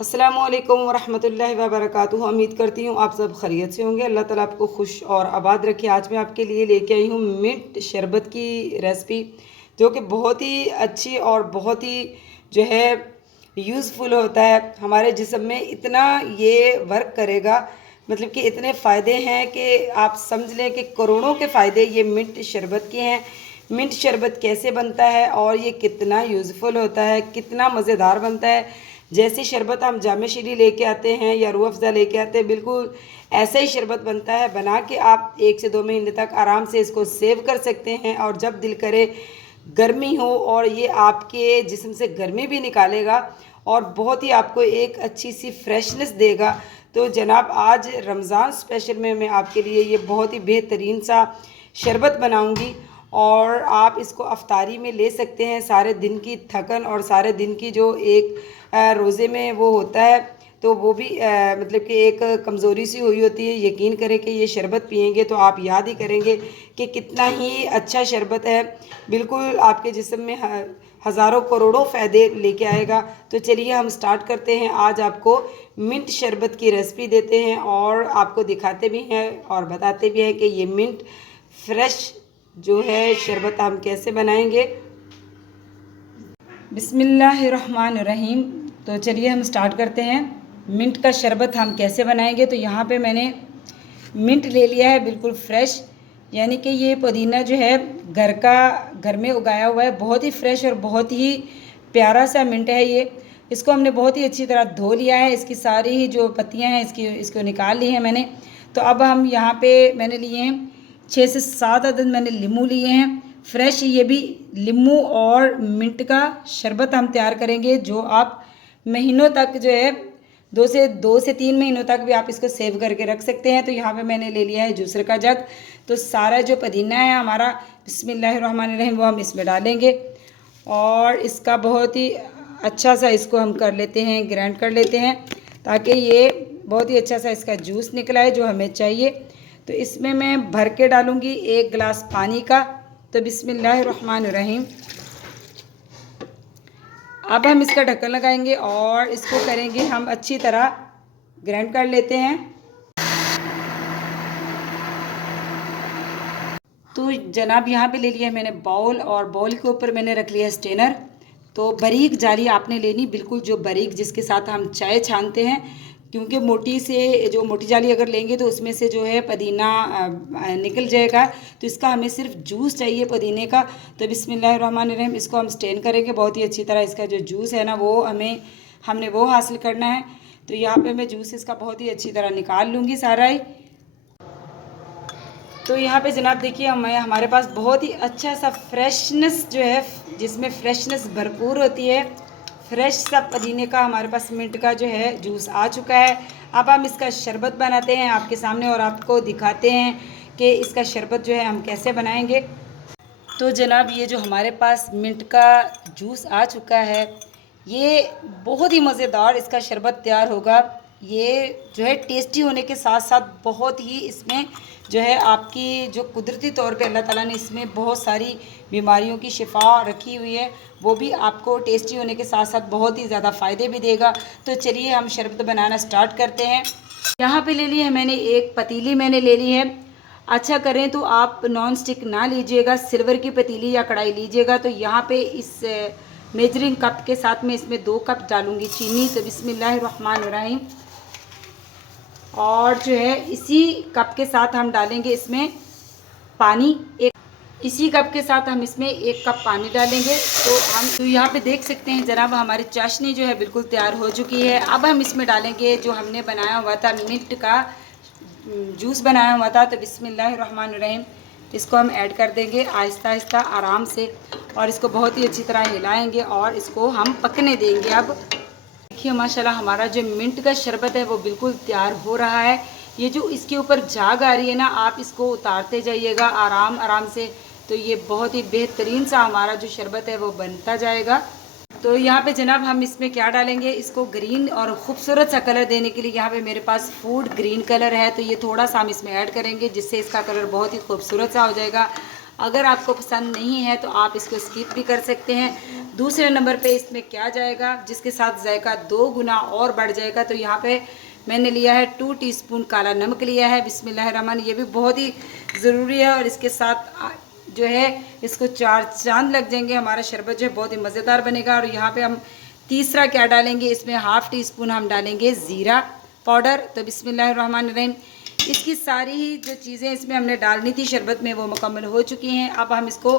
अस्सलामुअलैकुम वरहमतुल्लाहि वबरकातुहू। उम्मीद करती हूँ आप सब खैरियत से होंगे। अल्लाह ताला आपको खुश और आबाद रखे। आज मैं आपके लिए लेके आई हूँ मिंट शरबत की रेसिपी, जो कि बहुत ही अच्छी और बहुत ही जो है यूज़फुल होता है। हमारे जिस्म में इतना ये वर्क करेगा, मतलब कि इतने फ़ायदे हैं कि आप समझ लें कि करोड़ों के फ़ायदे ये मिंट शरबत के हैं। मिंट शरबत कैसे बनता है और ये कितना यूज़फुल होता है, कितना मज़ेदार बनता है। जैसे शरबत हम जाम शीरी लेके आते हैं या रूह अफ़ज़ा लेके आते हैं, बिल्कुल ऐसा ही शरबत बनता है। बना के आप 1 से 2 महीने तक आराम से इसको सेव कर सकते हैं, और जब दिल करे गर्मी हो, और ये आपके जिस्म से गर्मी भी निकालेगा और बहुत ही आपको एक अच्छी सी फ्रेशनेस देगा। तो जनाब, आज रमज़ान स्पेशल में मैं आपके लिए ये बहुत ही बेहतरीन सा शरबत बनाऊंगी, और आप इसको अफ्तारी में ले सकते हैं। सारे दिन की थकन और सारे दिन की जो एक रोज़े में वो होता है, तो वो भी मतलब कि एक कमज़ोरी सी हुई होती है। यकीन करें कि ये शरबत पिएंगे तो आप याद ही करेंगे कि कितना ही अच्छा शरबत है। बिल्कुल आपके जिस्म में हज़ारों करोड़ों फ़ायदे लेके आएगा। तो चलिए हम स्टार्ट करते हैं। आज आपको मिंट शरबत की रेसिपी देते हैं और आपको दिखाते भी हैं और बताते भी हैं कि ये मिंट फ्रेश जो है शरबत हम कैसे बनाएंगे। बिस्मिल्लाहिर्रहमानिर्रहीम। तो चलिए हम स्टार्ट करते हैं। मिंट का शरबत हम कैसे बनाएंगे। तो यहाँ पे मैंने मिंट ले लिया है, बिल्कुल फ्रेश, यानी कि ये पुदीना जो है घर में उगाया हुआ है। बहुत ही फ्रेश और बहुत ही प्यारा सा मिंट है ये। इसको हमने बहुत ही अच्छी तरह धो लिया है। इसकी सारी ही जो पत्तियाँ हैं इसको निकाल ली हैं मैंने। तो अब हम यहाँ पे मैंने लिए हैं 6 से 7 अदद मैंने लीमू लिए हैं फ्रेश। ये भी लीमू और मिंट का शरबत हम तैयार करेंगे, जो आप महीनों तक जो है 2 से 3 महीनों तक भी आप इसको सेव करके रख सकते हैं। तो यहाँ पे मैंने ले लिया है जूसर का जग। तो सारा जो पुदीना है हमारा, बिस्मिल्लाहिर्रहमानिर्रहीम, वो हम इसमें डालेंगे और इसका बहुत ही अच्छा सा इसको हम कर लेते हैं, ग्राइंड कर लेते हैं, ताकि ये बहुत ही अच्छा सा इसका जूस निकला है जो हमें चाहिए। तो इसमें मैं भर के डालूँगी 1 गिलास पानी का। तो बिस्मिल्लाहिर्रहमानिर्रहीम। अब हम इसका ढक्कन लगाएंगे और इसको करेंगे हम अच्छी तरह ग्राइंड कर लेते हैं। तो जनाब, यहाँ पे ले लिया है मैंने बाउल, और बाउल के ऊपर मैंने रख लिया स्टेनर। तो बारीक जाली आपने लेनी, बिल्कुल जो बारीक जिसके साथ हम चाय छानते हैं, क्योंकि मोटी जाली अगर लेंगे तो उसमें से जो है पुदीना निकल जाएगा। तो इसका हमें सिर्फ जूस चाहिए पुदीने का। तो बिस्मिल्लाहिर्रहमानिर्रहीम, इसको हम स्टेन करेंगे बहुत ही अच्छी तरह। इसका जो जूस है ना, वो हमने वो हासिल करना है। तो यहाँ पे मैं जूस इसका बहुत ही अच्छी तरह निकाल लूँगी सारा ही। तो यहाँ पे जनाब देखिए, हमारे पास बहुत ही अच्छा सा फ्रेशनेस जो है, जिसमें फ्रेशनेस भरपूर होती है, फ्रेश सा पुदीने का हमारे पास मिंट का जो है जूस आ चुका है। अब हम इसका शरबत बनाते हैं आपके सामने और आपको दिखाते हैं कि इसका शरबत जो है हम कैसे बनाएंगे। तो जनाब, ये जो हमारे पास मिंट का जूस आ चुका है, ये बहुत ही मज़ेदार इसका शरबत तैयार होगा। ये जो है टेस्टी होने के साथ साथ बहुत ही इसमें जो है आपकी जो कुदरती तौर पे अल्लाह ताला ने इसमें बहुत सारी बीमारियों की शिफा रखी हुई है, वो भी आपको टेस्टी होने के साथ साथ बहुत ही ज़्यादा फ़ायदे भी देगा। तो चलिए हम शरबत बनाना स्टार्ट करते हैं। यहाँ पे ले ली है मैंने एक पतीली मैंने ले ली है। अच्छा करें तो आप नॉन स्टिक ना लीजिएगा, सिल्वर की पतीली या कढ़ाई लीजिएगा। तो यहाँ पे इस मेजरिंग कप के साथ में इसमें 2 कप डालूँगी चीनी। तो बिस्मिल्लाहिर्रहमानिर्रहीम। और जो है इसी कप के साथ हम डालेंगे इसमें पानी। इसी कप के साथ हम इसमें 1 कप पानी डालेंगे। तो यहाँ पे देख सकते हैं जनाब, हमारी चाशनी जो है बिल्कुल तैयार हो चुकी है। अब हम इसमें डालेंगे जो हमने बनाया हुआ था मिंट का जूस बनाया हुआ था। तो बिस्मिल्लाहिर्रहमानिर्रहीम, इसको हम ऐड कर देंगे आहिस्ता आहिस्ता आराम से, और इसको बहुत ही अच्छी तरह हिलाएंगे और इसको हम पकने देंगे। अब देखिए माशाल्लाह, हमारा जो मिंट का शरबत है वो बिल्कुल तैयार हो रहा है। ये जो इसके ऊपर झाग आ रही है ना, आप इसको उतारते जाइएगा आराम आराम से। तो ये बहुत ही बेहतरीन सा हमारा जो शरबत है वो बनता जाएगा। तो यहाँ पे जनाब हम इसमें क्या डालेंगे, इसको ग्रीन और ख़ूबसूरत सा कलर देने के लिए यहाँ पे मेरे पास फूड ग्रीन कलर है। तो ये थोड़ा सा हम इसमें ऐड करेंगे, जिससे इसका कलर बहुत ही खूबसूरत सा हो जाएगा। अगर आपको पसंद नहीं है तो आप इसको स्किप भी कर सकते हैं। दूसरे नंबर पे इसमें क्या जाएगा जिसके साथ जायका 2 गुना और बढ़ जाएगा, तो यहाँ पे मैंने लिया है 2 टीस्पून काला नमक लिया है। बिस्मिल्लाहिर्रहमान, ये भी बहुत ही ज़रूरी है और इसके साथ जो है इसको 4 चांद लग जाएंगे। हमारा शरबत जो है बहुत ही मज़ेदार बनेगा। और यहाँ पे हम तीसरा क्या डालेंगे, इसमें हाफ़ टी स्पून हम डालेंगे ज़ीरा पाउडर। तो बिस्मिल्लाहिर्रहमानिर्रहीम, इसकी सारी ही जो चीज़ें इसमें हमने डालनी थी शरबत में वो मुकम्मल हो चुकी हैं। अब हम इसको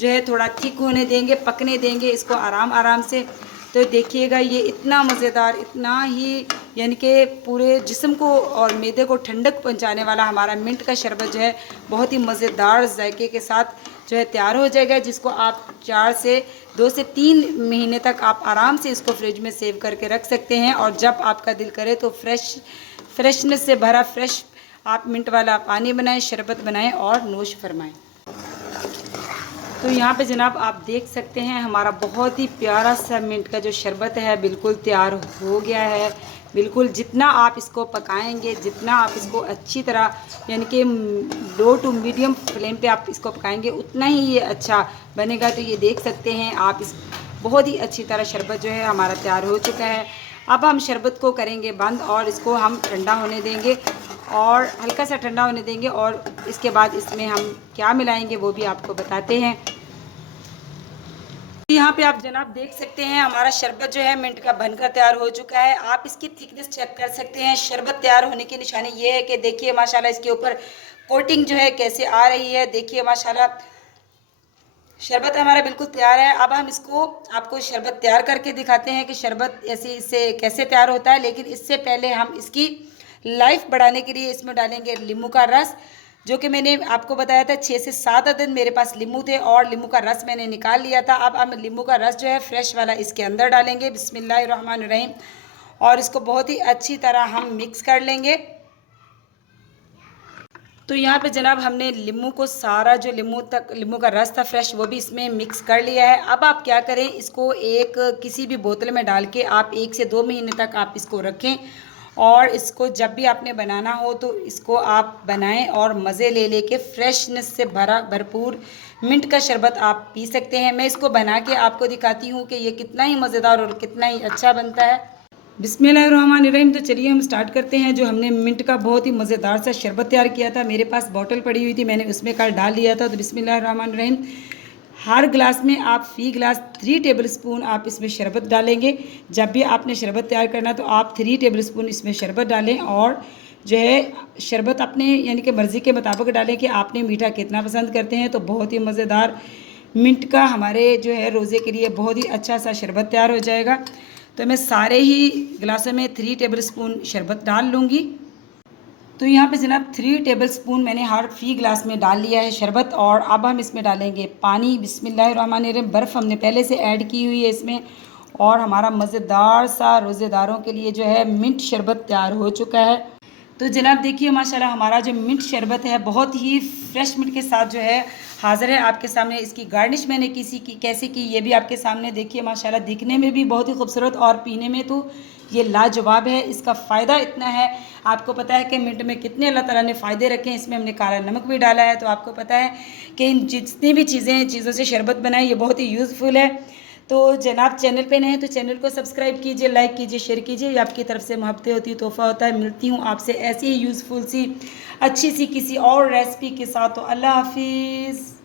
जो है थोड़ा थिक होने देंगे, पकने देंगे इसको आराम आराम से। तो देखिएगा ये इतना मज़ेदार, इतना ही यानी कि पूरे जिस्म को और मैदे को ठंडक पहुंचाने वाला हमारा मिंट का शरबत जो है बहुत ही मज़ेदार जायके के साथ जो है तैयार हो जाएगा, जिसको आप 2 से 3 महीने तक आप आराम से इसको फ्रिज में सेव करके रख सकते हैं। और जब आपका दिल करे तो फ्रेशनेस से भरा फ्रेश आप मिंट वाला पानी बनाएं, शरबत बनाएं और नोश फरमाएं। तो यहाँ पे जनाब आप देख सकते हैं हमारा बहुत ही प्यारा सा मिंट का जो शरबत है बिल्कुल तैयार हो गया है। बिल्कुल जितना आप इसको पकाएंगे, जितना आप इसको अच्छी तरह यानी कि लो टू मीडियम फ्लेम पे आप इसको पकाएंगे उतना ही ये अच्छा बनेगा। तो ये देख सकते हैं आप, इस बहुत ही अच्छी तरह शरबत जो है हमारा तैयार हो चुका है। अब हम शरबत को करेंगे बंद और इसको हम ठंडा होने देंगे और हल्का सा ठंडा होने देंगे। और इसके बाद इसमें हम क्या मिलाएंगे वो भी आपको बताते हैं। यहाँ पे आप जनाब देख सकते हैं हमारा शरबत जो है मिंट का बनकर तैयार हो चुका है। आप इसकी थिकनेस चेक कर सकते हैं। शरबत तैयार होने की निशानी ये है कि देखिए माशाल्लाह इसके ऊपर कोटिंग जो है कैसे आ रही है। देखिए माशाल्लाह शरबत हमारा बिल्कुल तैयार है। अब हम इसको आपको शरबत तैयार करके दिखाते हैं कि शरबत ऐसे इससे कैसे तैयार होता है। लेकिन इससे पहले हम इसकी लाइफ बढ़ाने के लिए इसमें डालेंगे नींबू का रस, जो कि मैंने आपको बताया था 6 से 7 अदद मेरे पास नींबू थे और नींबू का रस मैंने निकाल लिया था। अब हम नींबू का रस जो है फ्रेश वाला इसके अंदर डालेंगे बिस्मिल्लाहिर्रहमानिर्रहीम और इसको बहुत ही अच्छी तरह हम मिक्स कर लेंगे। तो यहाँ पे जनाब हमने नींबू को सारा जो नींबू का रस था फ्रेश वो भी इसमें मिक्स कर लिया है। अब आप क्या करें, इसको एक किसी भी बोतल में डाल के आप 1 से 2 महीने तक आप इसको रखें और इसको जब भी आपने बनाना हो तो इसको आप बनाएं और मज़े ले के फ्रेशनेस से भरपूर मिंट का शरबत आप पी सकते हैं। मैं इसको बना के आपको दिखाती हूँ कि ये कितना ही मज़ेदार और कितना ही अच्छा बनता है। बिस्मिल्लाहिर्रहमानिर्रहीम। तो चलिए हम स्टार्ट करते हैं। जो हमने मिंट का बहुत ही मज़ेदार सा शरबत तैयार किया था, मेरे पास बॉटल पड़ी हुई थी, मैंने उसमें कल डाल लिया था। तो बिस्मिल्लाहिर्रहमानिर्रहीम, हर गिलास में आप फी गिलास 3 टेबल स्पून आप इसमें शरबत डालेंगे। जब भी आपने शरबत तैयार करना तो आप 3 टेबल स्पून इसमें शरबत डालें और जो है शरबत अपने यानी कि मर्ज़ी के मुताबिक डालें कि आपने मीठा कितना पसंद करते हैं। तो बहुत ही मज़ेदार मिंट का हमारे जो है रोज़े के लिए बहुत ही अच्छा सा शरबत तैयार हो जाएगा। तो मैं सारे ही गिलासों में 3 टेबल स्पून शरबत डाल लूँगी। तो यहाँ पे जनाब 3 टेबल स्पून मैंने हर फी गिलास में डाल लिया है शरबत। और अब हम इसमें डालेंगे पानी बिस्मिल्लाहिर्रहमानिर्रहीम। बर्फ़ हमने पहले से ऐड की हुई है इसमें और हमारा मज़ेदार सा रोज़ेदारों के लिए जो है मिंट शरबत तैयार हो चुका है। तो जनाब देखिए माशाल्लाह हमारा जो मिंट शरबत है बहुत ही फ्रेश मिंट के साथ जो है हाज़िर है आपके सामने। इसकी गार्निश मैंने कैसे की ये भी आपके सामने देखिए माशाल्लाह, दिखने में भी बहुत ही खूबसूरत और पीने में तो ये लाजवाब है। इसका फ़ायदा इतना है, आपको पता है कि मिंट में कितने अल्लाह ताला ने फ़ायदे रखे हैं। इसमें हमने काला नमक भी डाला है, तो आपको पता है कि इन जितनी भी चीज़ों से शरबत बनाए ये बहुत ही यूज़फुल है। तो जनाब चैनल पे नए हैं तो चैनल को सब्सक्राइब कीजिए, लाइक कीजिए, शेयर कीजिए। ये आपकी तरफ से मोहब्बतें होती है, तोहफ़ा होता है। मिलती हूँ आपसे ऐसी ही यूज़फुल सी अच्छी सी किसी और रेसिपी के साथ। तो अल्लाह हाफिज़।